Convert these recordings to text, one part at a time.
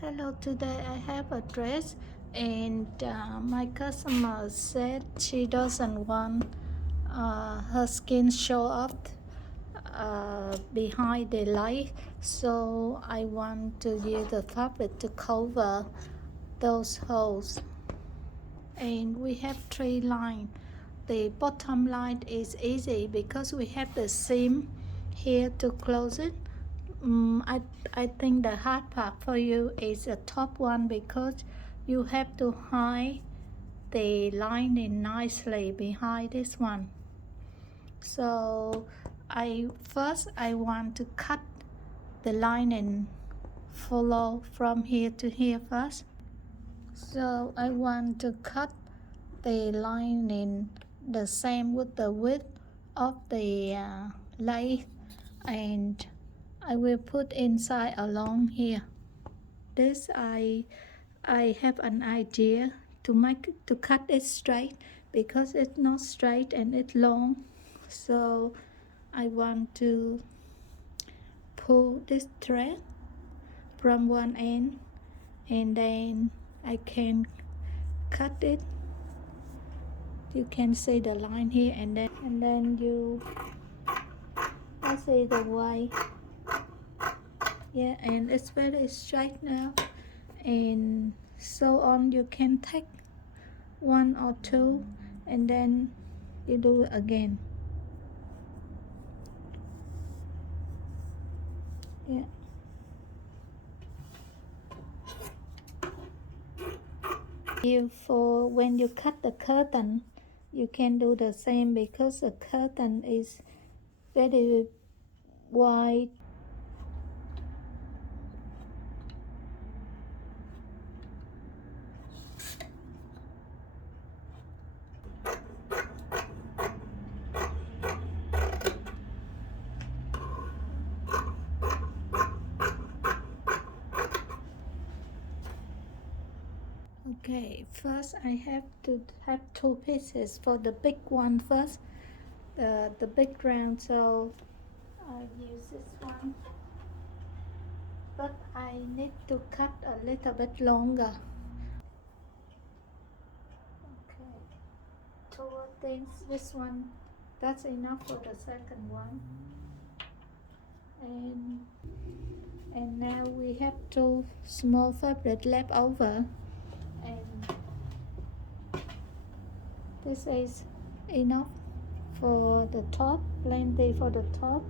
Hello, today I have a dress and my customer said she doesn't want her skin show up behind the light, so I want to use the fabric to cover those holes. And we have three lines. The bottom line is easy because we have the seam here to close it. I think the hard part for you is the top one because you have to hide the lining nicely behind this one. So I want to cut the lining follow from here to here first. So I want to cut the lining the same with the width of the lace, and I will put inside along here. This I have an idea to cut it straight because it's not straight and it's long. So I want to pull this thread from one end and then I can cut it. You can see the line here and then you see the way. Yeah, and it's very straight now, and so on. You can take one or two and then you do it again. Yeah. For when you cut the curtain, you can do the same because the curtain is very wide. Okay, first I have to have two pieces for the big one first, the big round, so I use this one, but I need to cut a little bit longer. Okay, two things, this one, that's enough for the second one. And now we have two small fabric left over, and this is enough for the top, plenty for the top.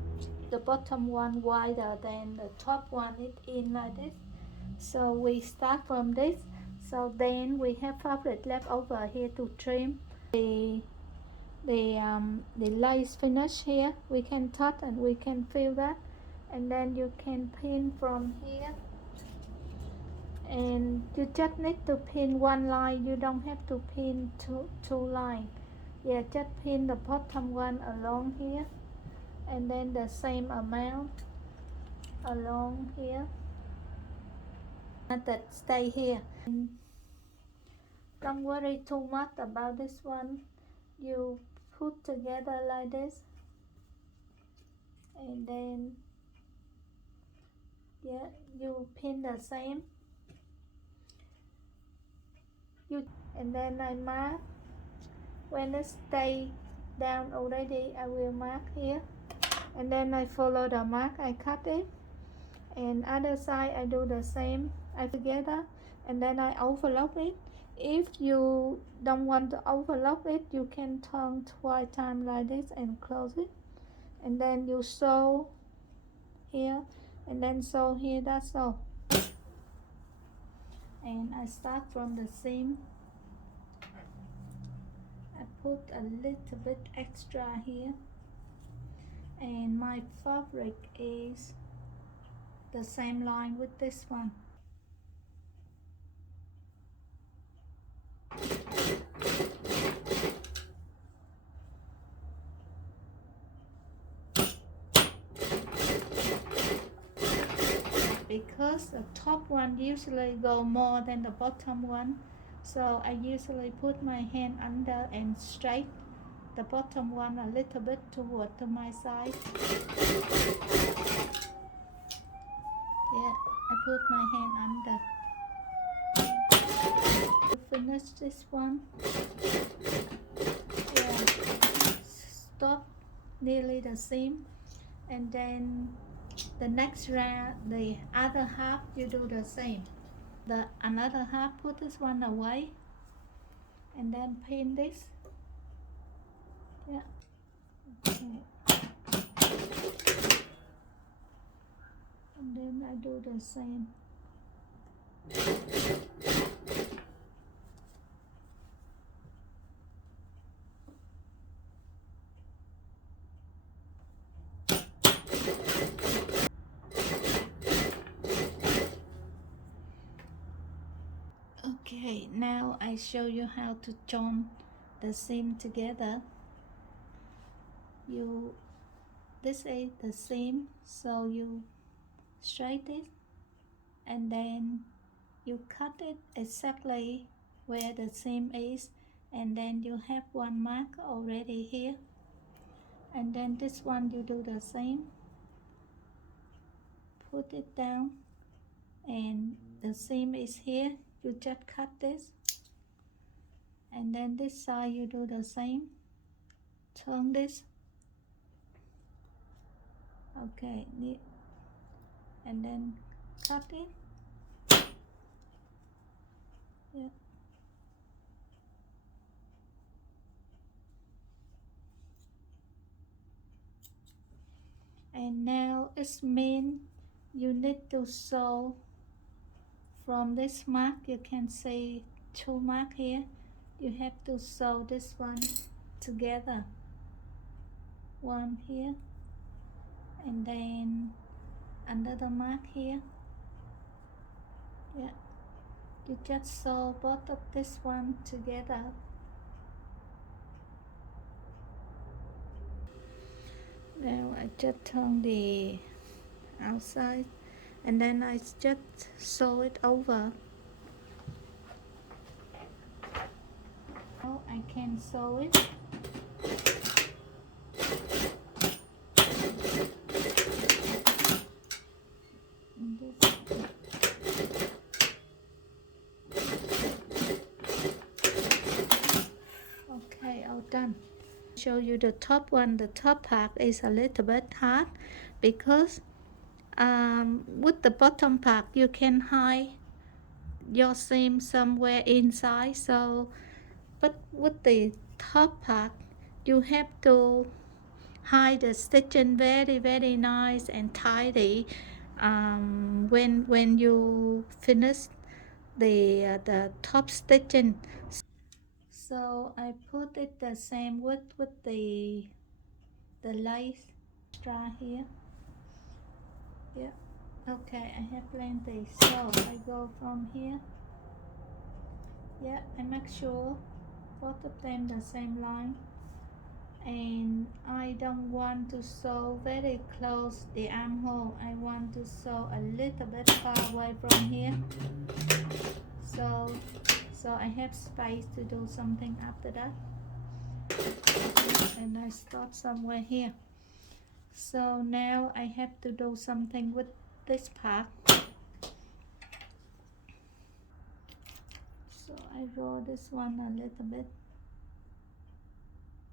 The bottom one wider than the top one, it in like this. So we start from this. So then we have fabric left over here to trim the lace finish here. We can touch and we can feel that, and then you can pin from here. And you just need to pin one line. You don't have to pin two lines. Yeah, just pin the bottom one along here, and then the same amount along here. That stay here. Don't worry too much about this one. You put together like this, and then yeah, you pin the same. And then I mark. When it stay down already, I will mark here, and then I follow the mark. I cut it, and other side I do the same. I together, and then I overlap it. If you don't want to overlap it, you can turn twice time like this and close it, and then you sew here and then sew here. That's all. And I start from the seam. I put a little bit extra here, and my fabric is the same line with this one. Because the top one usually go more than the bottom one, so I usually put my hand under and straight the bottom one a little bit toward to my side. Yeah, I put my hand under. finish this one. Yeah, stop nearly the same, and then the next round, the other half, you do the same. The another half, put this one away, and then pin this. Yeah. Okay. And then I do the same. Okay, now I show you how to join the seam together. This is the seam, so you straight it, and then you cut it exactly where the seam is, and then you have one mark already here, and then this one you do the same. Put it down, and the seam is here, you just cut this, and then this side you do the same. Turn this. Okay, and then cut it. Yeah. And now it means you need to sew from this mark. You can see 2 mark here. You have to sew this one together. One here, and then another mark here. Yeah. You just sew both of this one together. Now I just turn the outside, and then I just sew it over. Now I can sew it. Okay, all done. Show you the top one. The top part is a little bit hard because with the bottom part you can hide your seam somewhere inside, so but with the top part you have to hide the stitching very nice and tidy when you finish the top stitching. So I put it the same with the lace extra here. Yeah. Okay, I have plenty, so I go from here. Yeah, I make sure both of them the same line, and I don't want to sew very close the armhole. I want to sew a little bit far away from here, so I have space to do something after that. And I start somewhere here. So now I have to do something with this part. So I roll this one a little bit.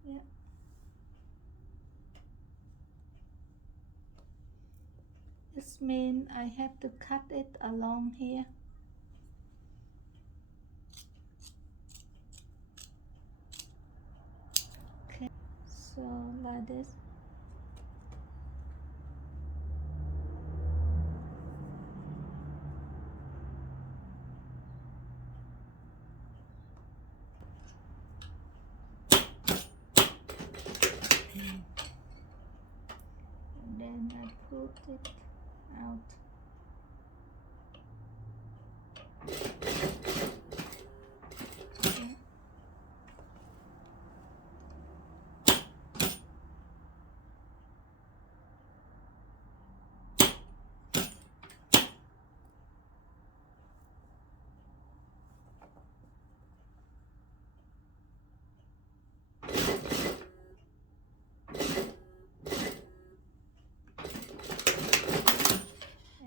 Yeah. This means I have to cut it along here. Okay, so like this. And then I put it out.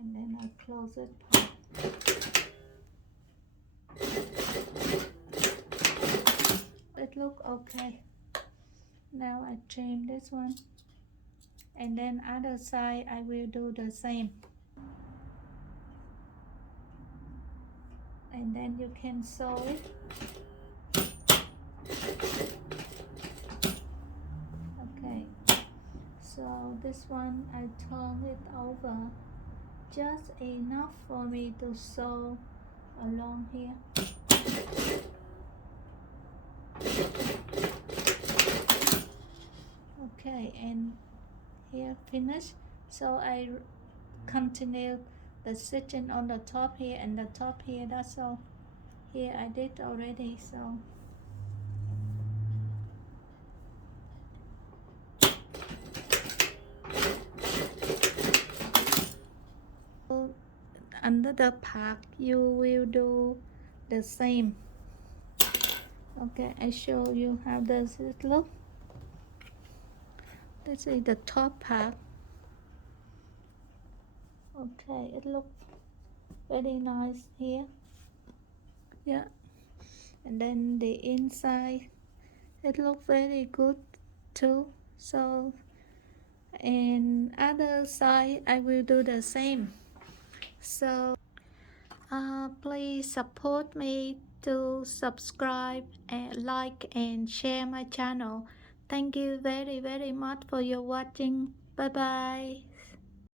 And then I close it. look okay. Now I trim this one, and then other side I will do the same, and then you can sew it. Okay, so this one I turn it over just enough for me to sew along here. Okay, and here finished. So I continue the stitching on the top here and the top here. That's all. Here I did already, so under the part you will do the same. Okay, I show you how does it look. This is the top part. Okay, it looks very nice here. Yeah, and then the inside, it looks very good too. So, and other side I will do the same. So please support me to subscribe and like and share my channel. Thank you very much for your watching. Bye bye.